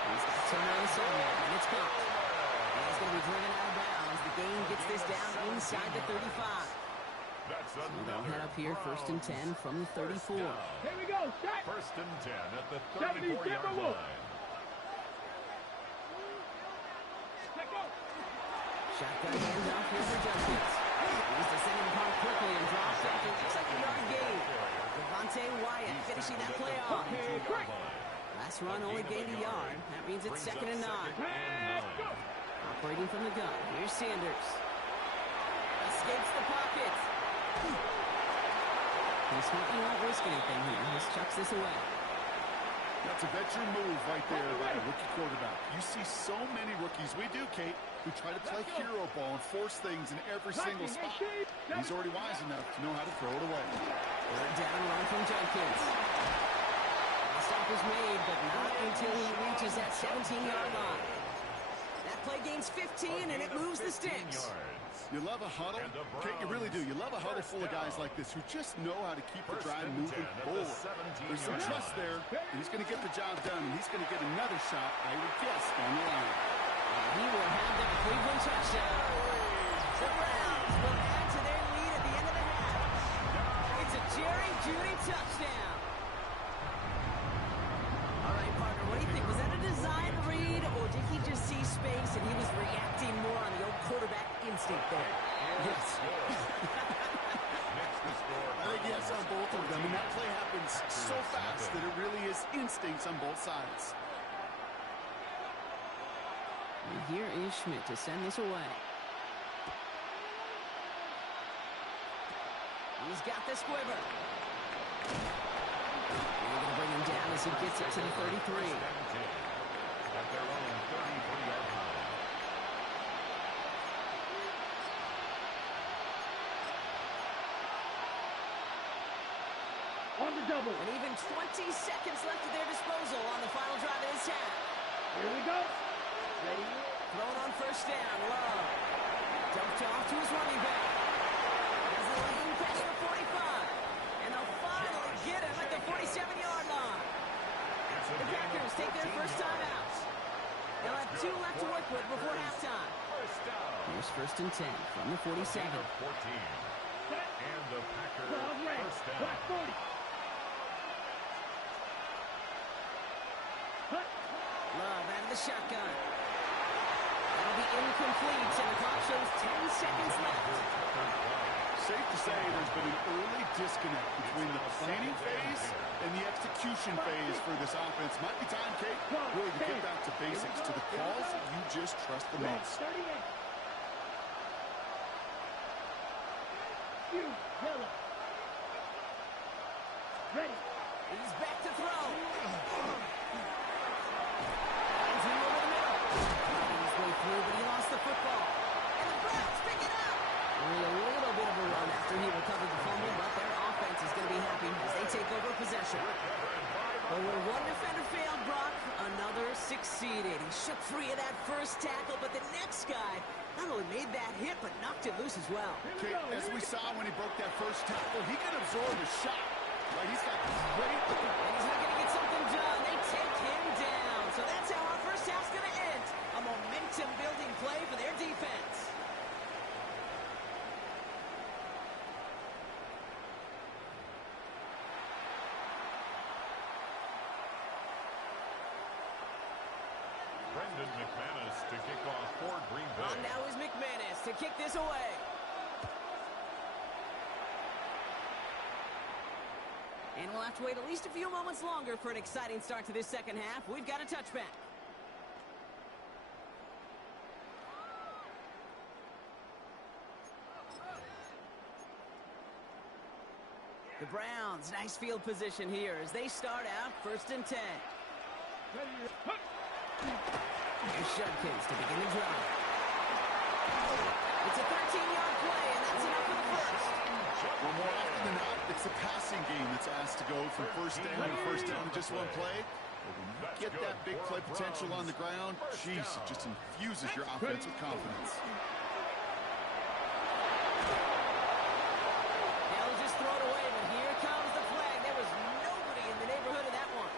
He's got turn on the sideline, and it's caught. And he's going to be driven out of bounds. The gain gets this down inside the 35. So they'll head up here, 1st and 10 from the 34. Here we go. Set. 1st and 10 at the 34-yard line. Let go. Shotgun handoff here for Judkins. He's descending the park quickly and drops after it looks like a yard gain. Devontae Wyatt finishing that play off. Last run only gained a yard. That means it's 2nd and 9. Operating from the gun. Here's Sanders. Escapes the pocket. He's certainly won't risk anything here. He just chucks this away. That's a veteran move right there by a rookie quarterback. You see so many rookies, we do, Kate, who try to play hero ball and force things in every single spot. He's already wise enough to know how to throw it away. Third down run from Judkins. The stop is made, but not until he reaches that 17-yard line. That play gains 15, and it moves the sticks. You love a huddle? Kate, you really do. You love a huddle full of guys like this who just know how to keep the drive moving forward. There's some trust there, and he's going to get the job done, and he's going to get another shot, I would guess, down the line. And he will have that Cleveland touchdown. The Browns will add to their lead at the end of the half. It's a Jerry Jeudy touchdown. All right, partner, what do you think? Was that a design read, or did he just see space and he was reacting more on the old quarterback instinct there? Yes. I think yes on both of them, and that play happens so fast that it really is instincts on both sides. And here is Schmidt to send this away. He's got the squiver. They're going to bring him down as he gets it to the 33. At their own 33-yard line. On the double. And even 20 seconds left at their disposal on the final drive of this half. Here we go. Ready? Thrown on first down. Love. Dumped off to his running back. Browns take their first time out. They'll have 2 left to work with before halftime. Here's 1st and 10 from the 47. 14. And the Packers first down. Love out of the shotgun. That'll be incomplete, and the clock shows 10 seconds left. Safe to say there's been an early disconnect between the planning phase and the execution phase for this offense. Might be time, Kate, really to get back to basics, to the calls you just trust the most. Ready. He's back to throw. Finds him over the middle. Running his way through, but he lost the football. And the Browns pick it up. Only a little bit of a run after he recovered the fumble, but their offense is going to be happy as they take over possession. But where one defender failed, Brock, another succeeded. He shook free of that first tackle, but the next guy not only made that hit, but knocked it loose as well. Kate, as we saw when he broke that first tackle, he can absorb a shot. Right, he's got great... And he's looking to get something done. They take him down. So that's how our first half's going to end. A momentum-building play for their defense. Brendan McManus to kick off for Green Bay. And now is McManus to kick this away. And we'll have to wait at least a few moments longer for an exciting start to this second half. We've got a touchback. The Browns, nice field position here as they start out 1st and 10. Here's Judkins to begin the drive. It's a 13-yard play, and that's enough for the first. Well, more often than not, it's the passing game that's asked to go from first down to just one play. But when you get that big play potential on the ground, geez, it just infuses your offense with confidence. They'll just throw it away, but here comes the flag. There was nobody in the neighborhood of that one.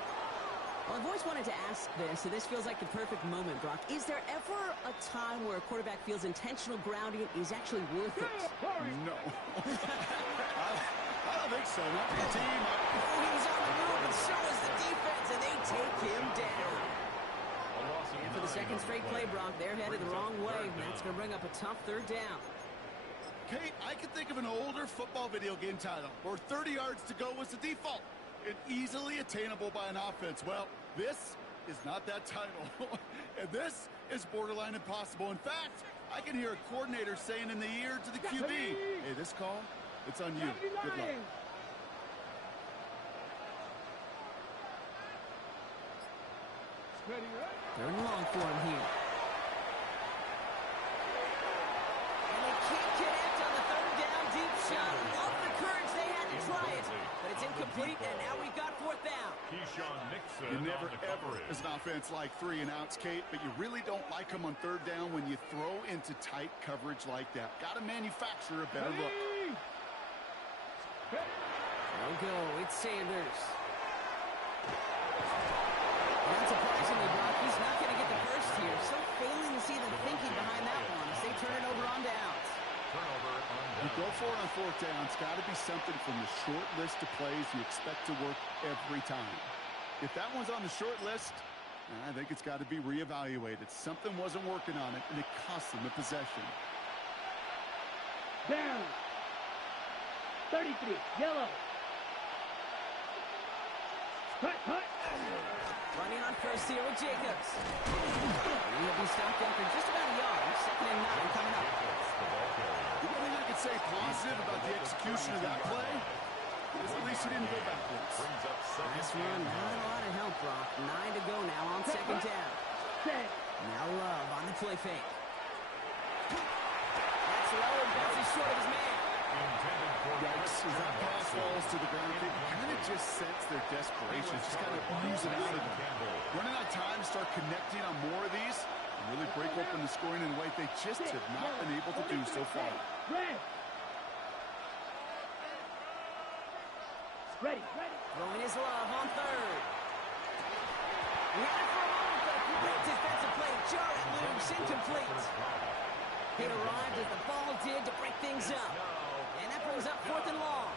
Well, I've always wanted to ask this, so this feels like the perfect moment, Brock. Is there ever a time where a quarterback feels intentional grounding is actually worth it? No. I don't think so. Not for the team. He's on the move, and so is the defense, and they take him down. And for the second straight play, Brock, they're headed the wrong way, and that's going to bring up a tough 3rd down. Kate, I can think of an older football video game title where 30 yards to go was the default and easily attainable by an offense. Well, this is not that title. And this is borderline impossible. In fact, I can hear a coordinator saying in the ear to the QB, hey, this call, it's on you. Good luck. They're in long for him here. And they can't connect on the 3rd down deep shot. Love the courage they had to try it, but it's incomplete, and now we've got 4th down. Keyshawn Nixon You never, on the ever, coverage. as an offense, like 3 and outs, Kate, but you really don't like them on 3rd down when you throw into tight coverage like that. Got to manufacture a better look. They'll go. It's Sanders. Not surprisingly, Brock, he's not going to get the first here. So failing to see the thinking behind that one as they turn it over on downs. Turnover on You down. go for it on 4th down. It's got to be something from the short list of plays you expect to work every time. If that one's on the short list, I think it's got to be reevaluated. Something wasn't working on it, and it cost them the possession. Down. 33. Yellow. Cut. Running on first here with Jacobs. He'll be stopped after just about a yard. 2nd and 9 coming up. The only thing I could say positive about the execution of that play is at least he didn't go backwards. Brings up Last second run, and not a lot of help, Brock. 9 to go now on 2nd down. Set. Now Love on the play fake. That's low and bounces short of his man. intended for Yikes, as that pass falls to the ground, you kind of just sense their desperation, just kind of oozing out of them. Running out of time to start connecting on more of these and really break open the scoring in a way they just have not been able to do so far. Ready. Throwing his Love on 3rd. He had it for a moment, but a great defensive play. Jar it loose, incomplete. It arrived as the ball did to break things up. And that brings up 4th and long.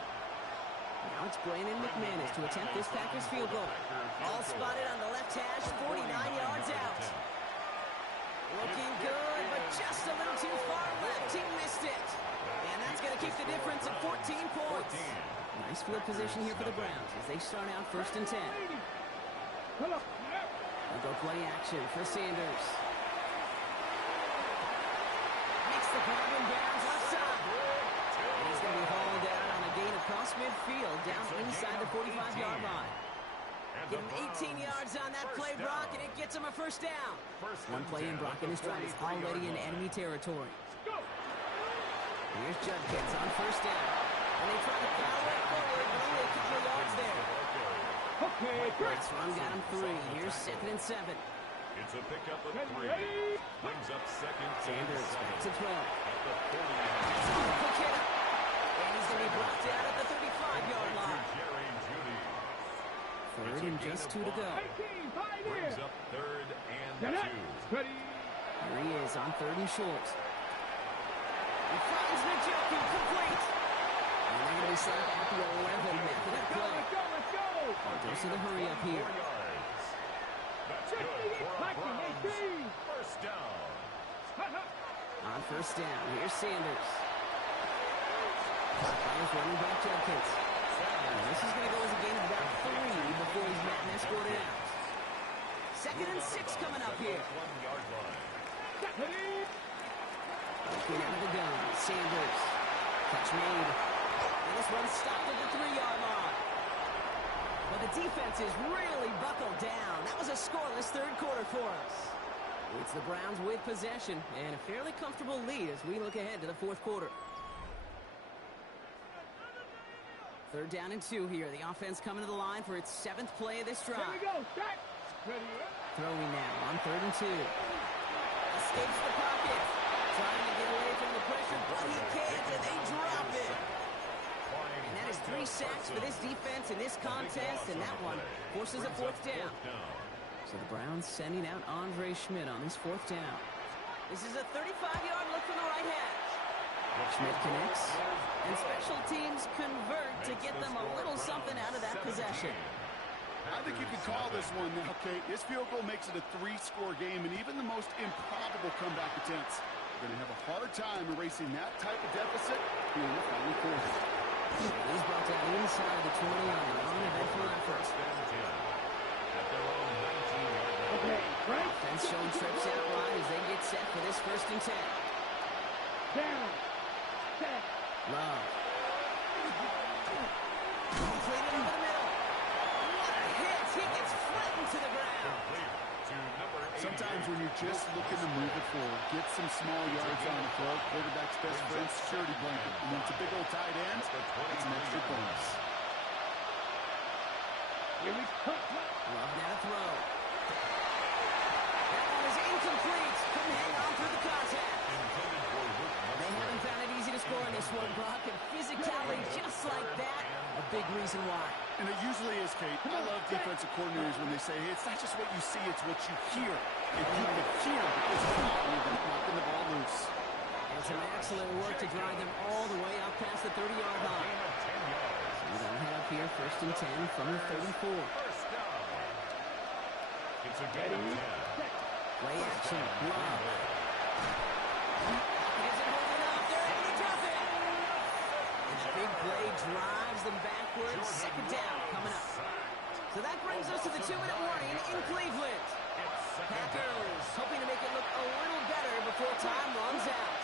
Now it's Brandon McManus to attempt this Packers field goal. All spotted on the left hash, 49 yards out. Looking good, but just a little too far left. He missed it. And that's going to keep the difference at 14 points. Nice field position here for the Browns as they start out 1st and 10. They'll go play action for Sanders. Makes the grab in bounds left side. And he's going to be hauled out on a gain across midfield down inside the 45-yard line. Give him 18 yards on that play, Brock, and it gets him a 1st down. One play in, Brock and his drive is already in enemy territory. Here's Judkins on 1st down. And they try to plow it forward, but only a couple of yards there. Last run got him 3. Here's 2nd and 7. It's a pickup of 3. Brings up 2nd. Sanders back to throw. At the 40. Quick hit. And he's going to be brought down at the 35-yard line. 3rd and just 2 to go. Brings up 3rd and 2. Here he is on 3rd and short. He finds Njoku complete. And they're going to be set up at the 11 after that play. Goes to the hurry up here. That's good for a Browns 1st down. On 1st down, here's Sanders. Fires running back Judkins. And this is going to go as a gain of about 3 before he's met and escorted out. 2nd and 6 coming up here. 1-yard line. Looking out of the gun, Sanders. Catch made. And this one's stopped at the 3-yard line. But the defense is really buckled down. That was a scoreless 3rd quarter for us. It's the Browns with possession and a fairly comfortable lead as we look ahead to the 4th quarter. 3rd down and 2 here. The offense coming to the line for its 7th play of this drive. Here we go. Set. Ready. Throwing now on 3rd and 2. Escapes the pocket. Trying to get away from the pressure, but he can't, and they drop it. And that is 3 sacks for this defense in this contest, and that one forces a 4th down. So the Browns sending out Andre Schmidt on this 4th down. This is a 35-yard look from the right hash. Schmidt connects, and special teams convert to get them a little something out of that possession. I think you can call this one now, Kate. This field goal makes it a 3-score game, and even the most improbable comeback attempts are going to have a hard time erasing that type of deficit here in the final quarter. He's brought down inside the 20 on an uneventful effort. Okay, right. Offense showing trips out wide as they get set for this 1st and 10. Down. Set. Love. Completed over the middle. What a hit. He gets flattened to the ground. Sometimes when you're just looking to move it forward, get some small yards on the throw, quarterback's best friend, security blanket. And when it's a big old tight end, it's an extra bonus. Here we go. Love now to throw. That one is incomplete. Couldn't hang on through the contact. They haven't found it easy to score in this one, Brock. And physicality just like that, a big reason why. And it usually is, Kate. I love defensive coordinators when they say, hey, it's not just what you see, it's what you hear. And you can hear because you're knocking the ball loose. And some excellent work to drive them all the way up past the 30-yard line. So we're going to head up here 1st and 10 from the 34. It's a gain of 10. Play action. Love. Isn't holding up. They're able to drop it. And the big play drives them backwards. 2nd down coming up. So that brings us to the 2-minute warning in Cleveland. Packers hoping to make it look a little better before time runs out.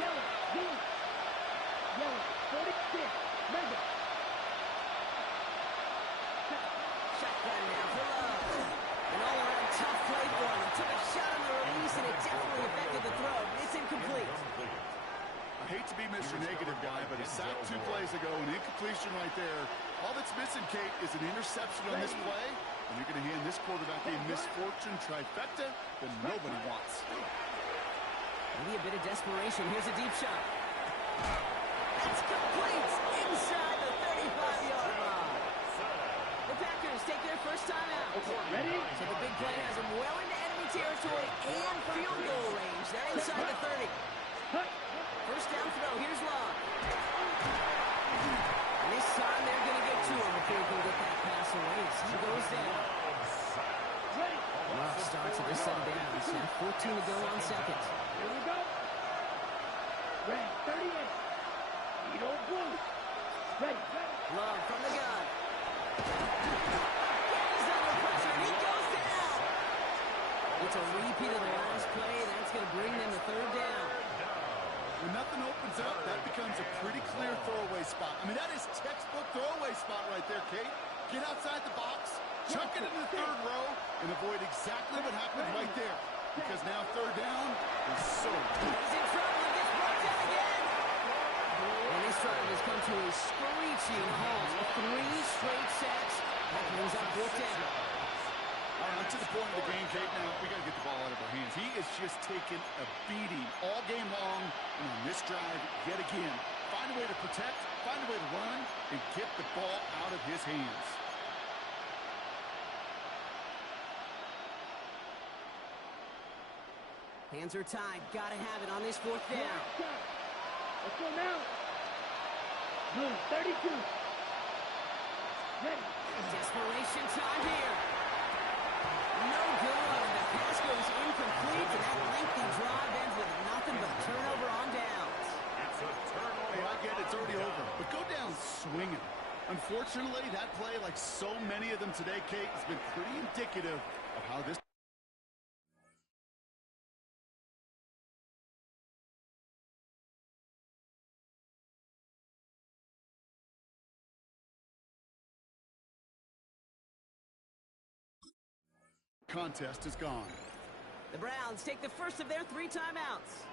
Yellow. Yellow. Yellow. 46. Mega. Shotgun now for Love. An all-around tough play for him. He took a shot on the release, and it definitely affected the throw. It's incomplete. I hate to be Mr. Negative guy, but a sack 2 plays ago, an incompletion right there. All that's missing, Kate, is an interception on this play, and you're going to hand this quarterback a misfortune trifecta that nobody wants. Maybe a bit of desperation. Here's a deep shot. That's complete inside the 35-yard line. The Packers take their first time out. Ready? So the big play has them well into enemy territory and field goal range. They're inside the 30. First down throw. Here's Love. This time they're going to get to him before he can get that pass away. He goes down. Love starts at this set of downs. 14 to go on seconds. Here we go. Ready, 38. You don't move. Ready. Love from the gun. He's under pressure, and he goes down. It's a repeat of the last play. That's going to bring them to third down. When nothing opens up, that becomes a pretty clear throwaway spot. I mean, that is textbook throwaway spot right there, Kate. Get outside the box, chuck it into the third row, and avoid exactly what happened right there. Because now third down is so good. He's in trouble and gets brought down again. And this drive has come to a screeching halt with 3 straight sacks. That brings up fourth down. All right, to the point of the game, Kate. Now, we got to get the ball out of our hands. He is just taking a beating all game long. And on this drive, yet again, find a way to protect, find a way to run, and get the ball out of his hands. Hands are tied. Got to have it on this fourth down. Let's go now. Blue, 32. Ready. Desperation time here. No good. The pass goes incomplete, and that lengthy drive ends with nothing but turnover on downs. It's a turnover. Hey, I get it. It's already over. But go down swinging. Unfortunately, that play, like so many of them today, Kate, has been pretty indicative of how this contest is gone. The Browns take the first of their 3 timeouts.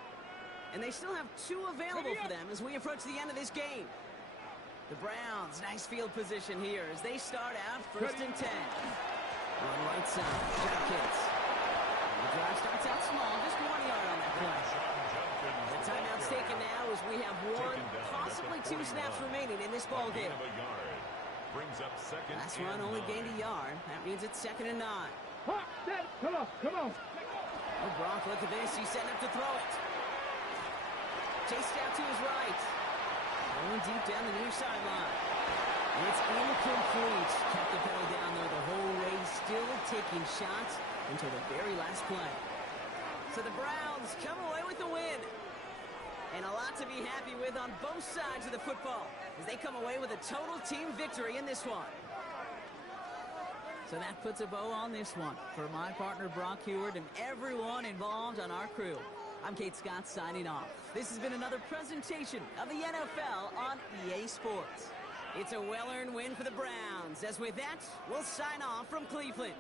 And they still have 2 available for them as we approach the end of this game. The Browns, nice field position here as they start out first and 10. On right side, Jenkins. The drive starts out small, just 1 yard on that play. The timeout's taken now as we have 1, possibly 2 snaps remaining in this ball game. Brings up second. Last run only gained a yard. That means it's 2nd and 9. Come on. Oh, Brock, look at this. He's setting up to throw it. Chased out to his right. Going deep down the near sideline. It's incomplete. Kept the pedal down there the whole way. Still taking shots until the very last play. So the Browns come away with the win. And a lot to be happy with on both sides of the football as they come away with a total team victory in this one. So that puts a bow on this one. For my partner, Brock Heward, and everyone involved on our crew, I'm Kate Scott signing off. This has been another presentation of the NFL on EA Sports. It's a well-earned win for the Browns. As with that, we'll sign off from Cleveland.